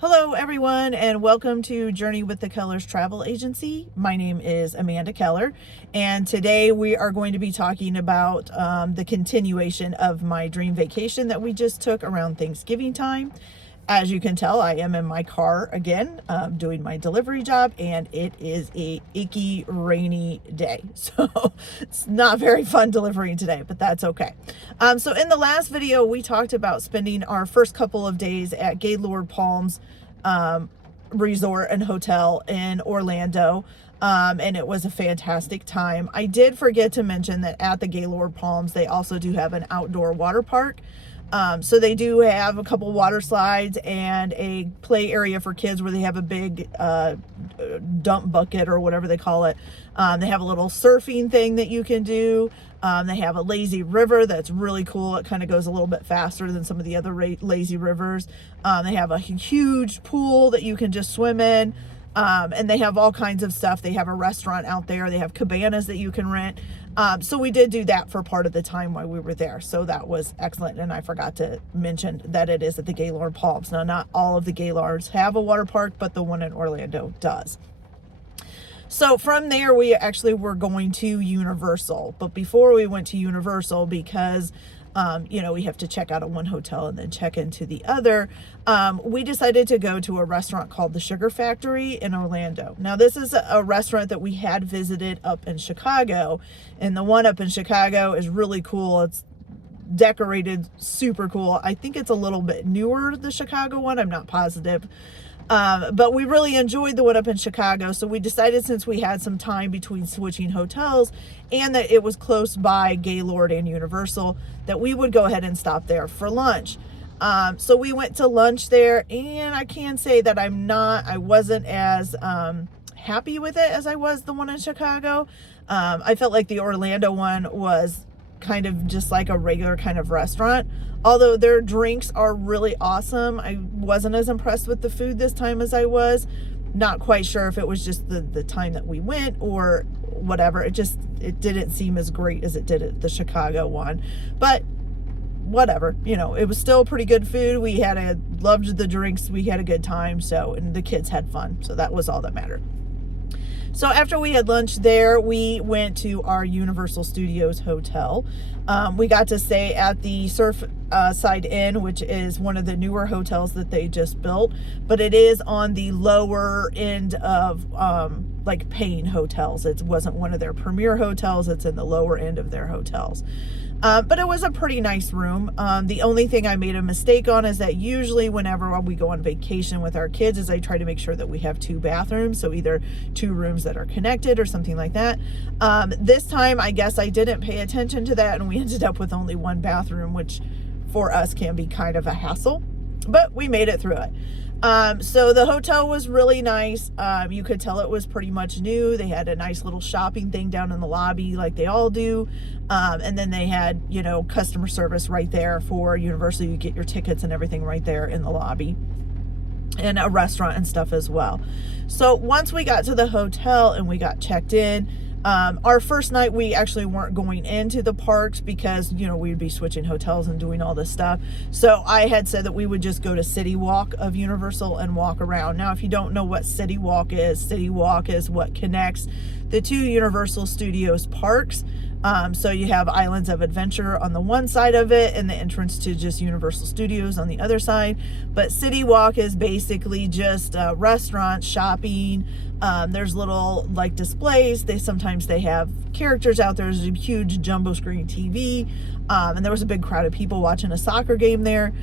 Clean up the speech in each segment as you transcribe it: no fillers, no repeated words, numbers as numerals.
Hello, everyone, and welcome to Journey with the Kellers Travel Agency. My name is Amanda Keller, and today we are going to be talking about the continuation of my dream vacation that we just took around Thanksgiving time. As you can tell, I am in my car again, doing my delivery job, and it is a icky, rainy day. So it's not very fun delivering today, but that's okay. So in the last video, we talked about spending our first couple of days at Gaylord Palms Resort and Hotel in Orlando. And it was a fantastic time. I did forget to mention that at the Gaylord Palms, they also do have an outdoor water park. So they do have a couple water slides and a play area for kids where they have a big dump bucket or whatever they call it. They have a little surfing thing that you can do. They have a lazy river that's really cool. It kind of goes a little bit faster than some of the other lazy rivers. They have a huge pool that you can just swim in. And they have all kinds of stuff. They have a restaurant out there. They have cabanas that you can rent. So we did do that for part of the time while we were there. So that was excellent. And I forgot to mention that it is at the Gaylord Palms. Now, not all of the Gaylords have a water park, but the one in Orlando does. So from there, we actually were going to Universal. But before we went to Universal, because we have to check out of one hotel and then check into the other. We decided to go to a restaurant called the Sugar Factory in Orlando. Now, this is a restaurant that we had visited up in Chicago, and the one up in Chicago is really cool. It's decorated super cool. I think it's a little bit newer, the Chicago one. I'm not positive. But we really enjoyed the one up in Chicago. So we decided, since we had some time between switching hotels and that it was close by Gaylord and Universal, that we would go ahead and stop there for lunch. So we went to lunch there, and I can say that I wasn't as happy with it as I was the one in Chicago. I felt like the Orlando one was kind of just like a regular kind of restaurant. Although their drinks are really awesome, I wasn't as impressed with the food this time as I was. Not quite sure if it was just the time that we went or whatever. It didn't seem as great as it did at the Chicago one. But whatever, it was still pretty good food. Loved the drinks. We had a good time. And the kids had fun. So that was all that mattered. So after we had lunch there, we went to our Universal Studios hotel. We got to stay at the Surfside Inn, which is one of the newer hotels that they just built, but it is on the lower end of paying hotels. It wasn't one of their premier hotels. It's in the lower end of their hotels. But it was a pretty nice room. The only thing I made a mistake on is that usually whenever we go on vacation with our kids is I try to make sure that we have 2 bathrooms. So either 2 rooms that are connected or something like that. This time, I guess I didn't pay attention to that, and we ended up with only 1 bathroom, which for us can be kind of a hassle, but we made it through it. So the hotel was really nice. You could tell it was pretty much new. They had a nice little shopping thing down in the lobby like they all do. And then they had, customer service right there for Universal. You get your tickets and everything right there in the lobby, and a restaurant and stuff as well. So once we got to the hotel and we got checked in, our first night we actually weren't going into the parks because we'd be switching hotels and doing all this stuff. So I had said that we would just go to City Walk of Universal and walk around. Now, if you don't know what City Walk is what connects the 2 Universal Studios parks. So you have Islands of Adventure on the one side of it and the entrance to just Universal Studios on the other side. But City Walk is basically just restaurants, shopping. There's little displays. Sometimes they have characters out there. There's a huge jumbo screen TV. And there was a big crowd of people watching a soccer game there.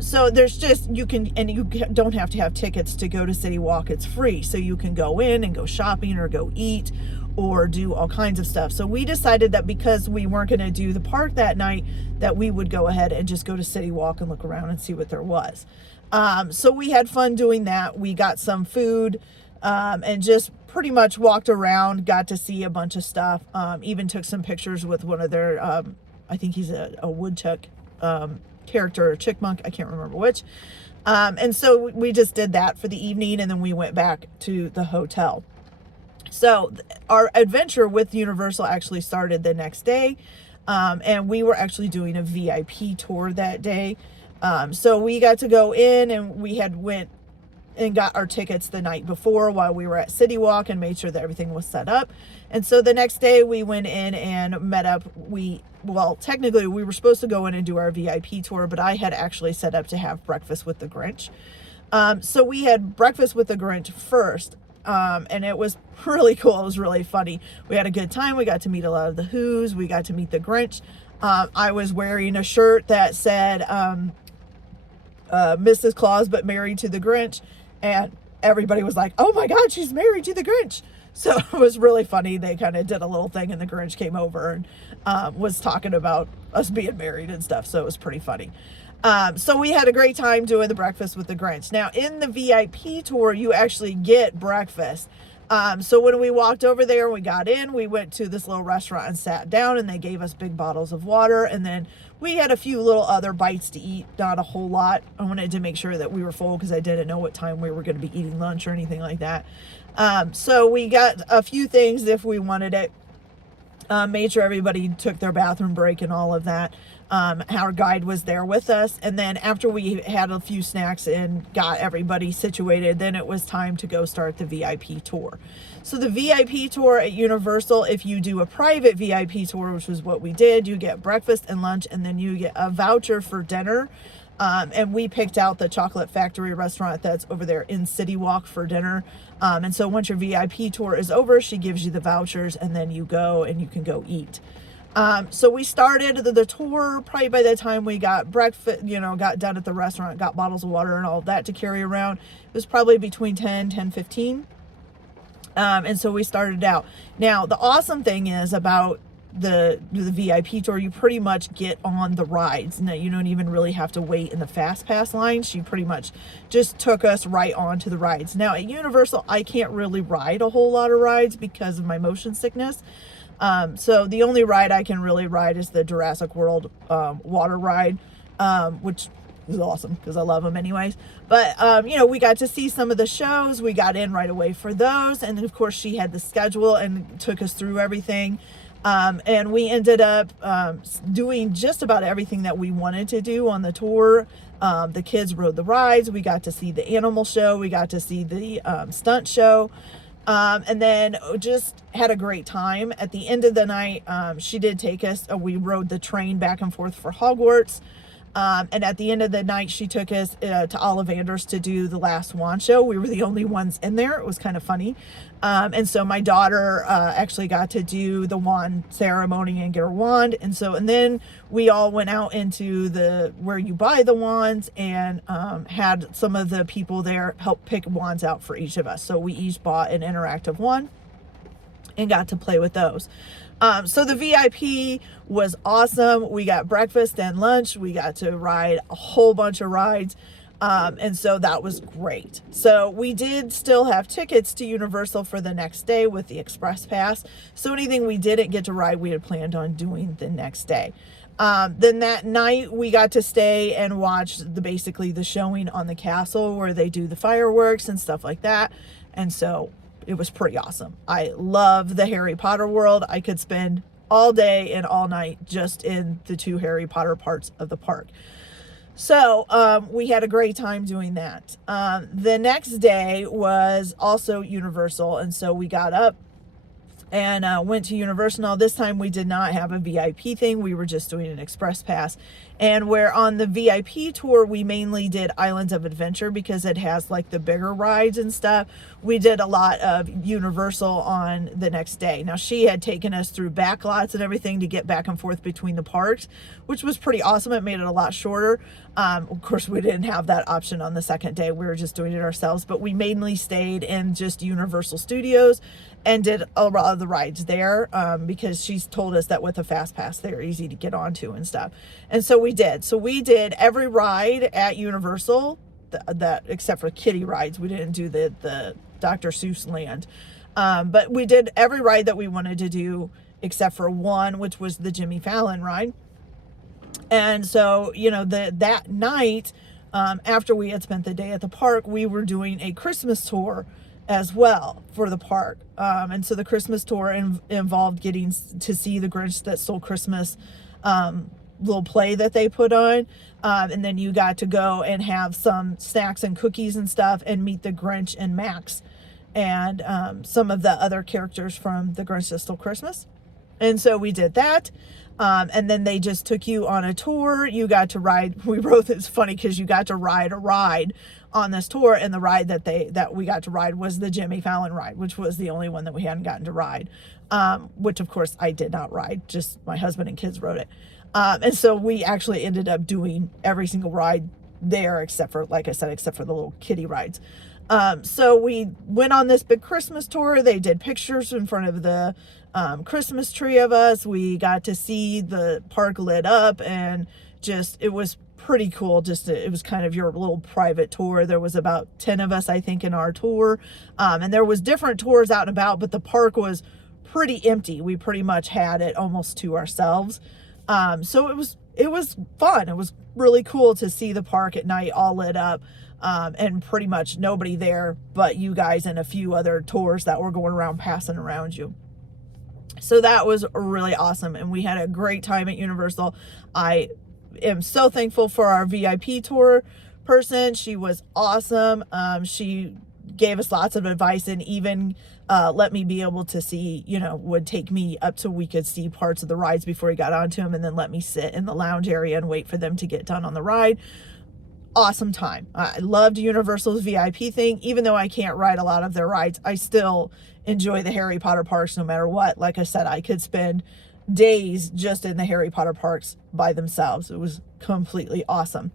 So there's just, you don't have to have tickets to go to City Walk. It's free. So you can go in and go shopping or go eat or do all kinds of stuff. So we decided that because we weren't going to do the park that night, that we would go ahead and just go to City Walk and look around and see what there was. So we had fun doing that. We got some food, and just pretty much walked around, got to see a bunch of stuff. Even took some pictures with one of their, I think he's a woodchuck, character or chickmunk. I can't remember which. And so we just did that for the evening, and then we went back to the hotel. So our adventure with Universal actually started the next day. And we were actually doing a VIP tour that day. So we got to go in, and we had went and got our tickets the night before while we were at City Walk and made sure that everything was set up. And so the next day we went in and met up. Well, technically we were supposed to go in and do our VIP tour, but I had actually set up to have breakfast with the Grinch. So we had breakfast with the Grinch first. And it was really cool. It was really funny. We had a good time. We got to meet a lot of the Who's. We got to meet the Grinch. I was wearing a shirt that said, Mrs. Claus, but married to the Grinch. And everybody was like, oh my God, she's married to the Grinch. So it was really funny. They kind of did a little thing and the Grinch came over and was talking about us being married and stuff. So it was pretty funny. So we had a great time doing the breakfast with the Grinch. Now in the VIP tour, you actually get breakfast. So when we walked over there, we got in, we went to this little restaurant and sat down and they gave us big bottles of water. And then we had a few little other bites to eat, not a whole lot. I wanted to make sure that we were full because I didn't know what time we were going to be eating lunch or anything like that. So we got a few things if we wanted it. Made sure everybody took their bathroom break and all of that. Our guide was there with us. And then after we had a few snacks and got everybody situated, then it was time to go start the VIP tour. So the VIP tour at Universal, if you do a private VIP tour, which was what we did, you get breakfast and lunch, and then you get a voucher for dinner. And we picked out the Chocolate Factory restaurant that's over there in City Walk for dinner. And so once your VIP tour is over, she gives you the vouchers and then you go and you can go eat. So we started the tour probably by the time we got breakfast, got done at the restaurant, got bottles of water and all of that to carry around. It was probably between 10:15. And so we started out. Now, the awesome thing is about the VIP tour, you pretty much get on the rides. Now, you don't even really have to wait in the fast pass line. She pretty much just took us right on to the rides. Now at Universal, I can't really ride a whole lot of rides because of my motion sickness. So the only ride I can really ride is the Jurassic World water ride, which is awesome because I love them anyways. But, we got to see some of the shows. We got in right away for those. And then of course she had the schedule and took us through everything. And we ended up doing just about everything that we wanted to do on the tour. The kids rode the rides. We got to see the animal show. We got to see the stunt show. And then just had a great time. At the end of the night, she did take us, we rode the train back and forth for Hogwarts. And at the end of the night, she took us to Ollivanders to do the last wand show. We were the only ones in there. It was kind of funny. And so my daughter actually got to do the wand ceremony and get her wand. And then we all went out into where you buy the wands and had some of the people there help pick wands out for each of us. So we each bought an interactive wand and got to play with those. So the VIP was awesome. We got breakfast and lunch. We got to ride a whole bunch of rides. And so that was great. So we did still have tickets to Universal for the next day with the Express Pass. So anything we didn't get to ride, we had planned on doing the next day. Then that night we got to stay and watch basically the showing on the castle where they do the fireworks and stuff like that. And so it was pretty awesome. I love the Harry Potter world. I could spend all day and all night just in the 2 Harry Potter parts of the park. So we had a great time doing that. The next day was also Universal. And so we got up and went to Universal. Now this time we did not have a VIP thing. We were just doing an Express Pass. And where on the VIP tour, we mainly did Islands of Adventure because it has like the bigger rides and stuff. We did a lot of Universal on the next day. Now she had taken us through backlots and everything to get back and forth between the parks, which was pretty awesome. It made it a lot shorter. Of course, we didn't have that option on the second day. We were just doing it ourselves, but we mainly stayed in just Universal Studios and did a lot of the rides there because she's told us that with a fast pass, they're easy to get onto and stuff. And so we did. So we did every ride at Universal, that except for kiddie rides. We didn't do the Dr. Seuss land. But we did every ride that we wanted to do except for one, which was the Jimmy Fallon ride. And so, that night, after we had spent the day at the park, we were doing a Christmas tour as well for the park. And so the Christmas tour involved getting to see the Grinch That Stole Christmas little play that they put on. And then you got to go and have some snacks and cookies and stuff and meet the Grinch and Max and some of the other characters from The Grinch That Stole Christmas. And so we did that. And then they just took you on a tour. You got to ride. We wrote it's funny because you got to ride a ride on this tour, and the ride that we got to ride was the Jimmy Fallon ride, which was the only one that we hadn't gotten to ride. Which of course I did not ride. Just my husband and kids rode it. And so we actually ended up doing every single ride there, except for, like I said, except for the little kiddie rides. So we went on this big Christmas tour. They did pictures in front of the Christmas tree of us. We got to see the park lit up, and just, it was pretty cool. Just, it was kind of your little private tour. There was about 10 of us, I think, in our tour. And there was different tours out and about, but the park was pretty empty. We pretty much had it almost to ourselves. So it was fun. It was really cool to see the park at night all lit up. And pretty much nobody there but you guys and a few other tours that were going around passing around you. So that was really awesome. And we had a great time at Universal. I am so thankful for our VIP tour person. She was awesome. She gave us lots of advice and even let me be able to see, would take me up so we could see parts of the rides before we got onto them, and then let me sit in the lounge area and wait for them to get done on the ride. Awesome time. I loved Universal's VIP thing. Even though I can't ride a lot of their rides, I still enjoy the Harry Potter parks no matter what. Like I said, I could spend days just in the Harry Potter parks by themselves. It was completely awesome.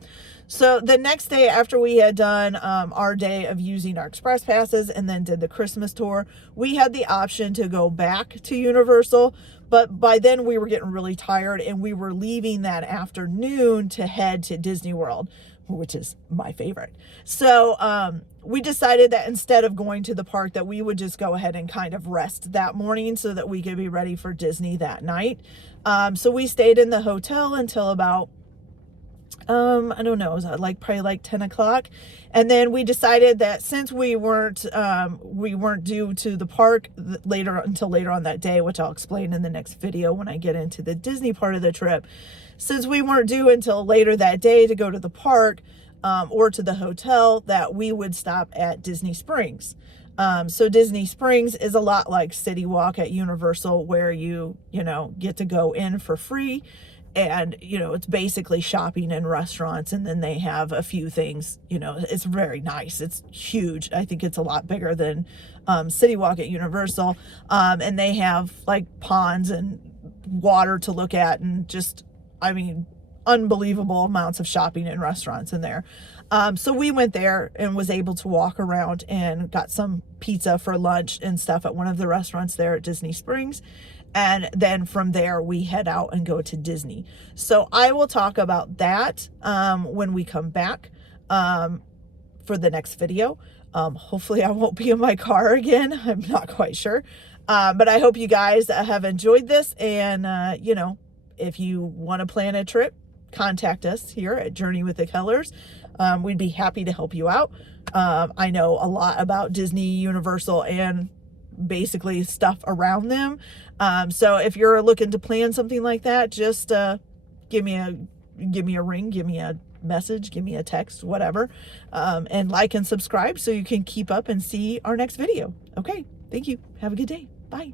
So the next day after we had done our day of using our express passes and then did the Christmas tour, we had the option to go back to Universal, but by then we were getting really tired and we were leaving that afternoon to head to Disney World, which is my favorite. So we decided that instead of going to the park, that we would just go ahead and kind of rest that morning so that we could be ready for Disney that night. So we stayed in the hotel until about, I don't know, it was probably like 10 o'clock. And then we decided that since we weren't due to the park until later on that day, which I'll explain in the next video when I get into the Disney part of the trip. Since we weren't due until later that day to go to the park or to the hotel, that we would stop at Disney Springs. So Disney Springs is a lot like City Walk at Universal, where you get to go in for free. And, it's basically shopping and restaurants. And then they have a few things, it's very nice. It's huge. I think it's a lot bigger than City Walk at Universal. And they have like ponds and water to look at and just, unbelievable amounts of shopping and restaurants in there. So we went there and was able to walk around and got some pizza for lunch and stuff at one of the restaurants there at Disney Springs. And then from there, we head out and go to Disney. So I will talk about that when we come back for the next video. Hopefully I won't be in my car again. I'm not quite sure. But I hope you guys have enjoyed this. And, if you want to plan a trip, contact us here at Journey with the Kellers. We'd be happy to help you out. I know a lot about Disney, Universal, and basically stuff around them. So if you're looking to plan something like that, just give me a ring, give me a message, give me a text, whatever, and like and subscribe so you can keep up and see our next video. Okay, thank you. Have a good day. Bye.